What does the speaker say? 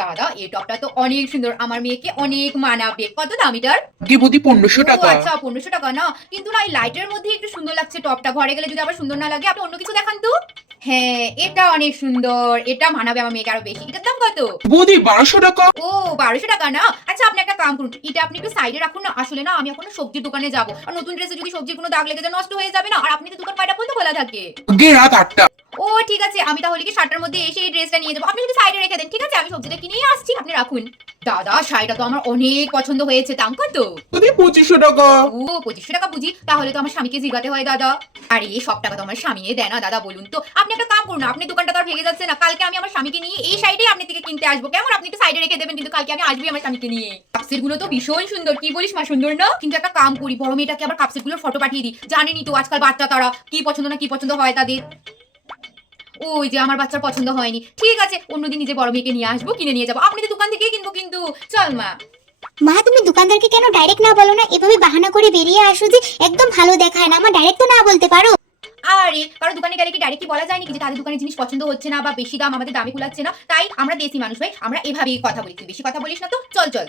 দাদা এই টপটা তো অনেক সুন্দর, আমার মেয়েকে অনেক মানাবে। কত দাম এটার? কি বুদ্ধি 1500 ও টাকা। আচ্ছা 1500 টাকা না, কিন্তু না এই লাইটের মধ্যে একটু সুন্দর লাগছে টপটা, ঘরে গেলে যদি আবার সুন্দর না লাগে আপনি অন্য কিছু দেখান তো। হ্যাঁ এটা অনেক সুন্দর, এটা মানাবে আমার মেয়েকে আরো বেশি। এটার দাম কত? বৌদি 1200 টাকা। ও 1200 টাকা না। আচ্ছা আপনি একটা কাম করুন, এটা আপনি একটু সাইডে রাখুন না। আসলে না আমি এখন সবজির দোকানে যাব, আর নতুন ড্রেসে যদি সবজির কোনো দাগ লেগে যায় নষ্ট হয়ে যাবে না। আর আপনি তো দোকান কয়টা পর্যন্ত খোলা থাকে? আগে রাত 8টা। ও ঠিক আছে, আমি তাহলে কি 7টার মধ্যে এসে এই ড্রেসটা নিয়ে যাবো। আপনি যদি সাইডে রেখে দেন, ঠিক আছে আমি সবজিটা কিনেই আসছি, আপনি রাখুন। দাদা শাড়িটা তো আমার অনেক পছন্দ হয়েছে, দাম কত? বৌদি 2500 টাকা। ও 2500 টাকা বুঝি, তাহলে তো আমার স্বামীকে জিগাতে হয় দাদা। আরে সব টাকা তো আমার স্বামী দেয় না দাদা, বলুন তো। আপনি একটা কাম করুন, আপনি দোকানটা তো আর ভেঙে যাচ্ছে না, কালকে আমি আমার স্বামীকে নিয়ে এই সাইডে আপনি থেকে কিনতে আসবো, কেমন? আপনি একটু সাইডে রেখে দেবেন, কিন্তু কালকে আমি আসবি আমার স্বামীকে নিয়ে। কাপসেট গুলো তো ভীষণ সুন্দর, কি বলিস মা, সুন্দর না? কিন্তু একটা কাম করি, বড় মেয়েটাকে আবার কাপসেট গুলোর ফটো পাঠিয়ে দিই, জানেনই তো আজকাল বাচ্চা তারা কি পছন্দ না কি পছন্দ হয় তাদের। ওই যে আমার বাচ্চার পছন্দ হয়নি, ঠিক আছে অন্যদিন নিজে বড় মেয়েকে নিয়ে আসবো, কিনে নিয়ে যাবো। আপনি তো দোকান থেকেই কিনবো কিন্তু। চল মা। মা তুমি দোকানদারকে কেন ডাইরেক্ট না বলো না, এভাবে বাহানা করে বেরিয়ে আসো যে একদম ভালো দেখায় না, আমার ডাইরেক্ট তো না বলতে পারো। আরে কারো দোকানে গেলে কি ডাইরেক্ট কি বলা যায় নাকি যে তাদের দোকানের জিনিস পছন্দ হচ্ছে না বা বেশি দাম আমাদের দামে কুলাচ্ছে না? তাই আমরা দেশি মানুষ ভাই, আমরা এভাবেই কথা বলি। তুই বেশি কথা বলিস না তো, চল চল।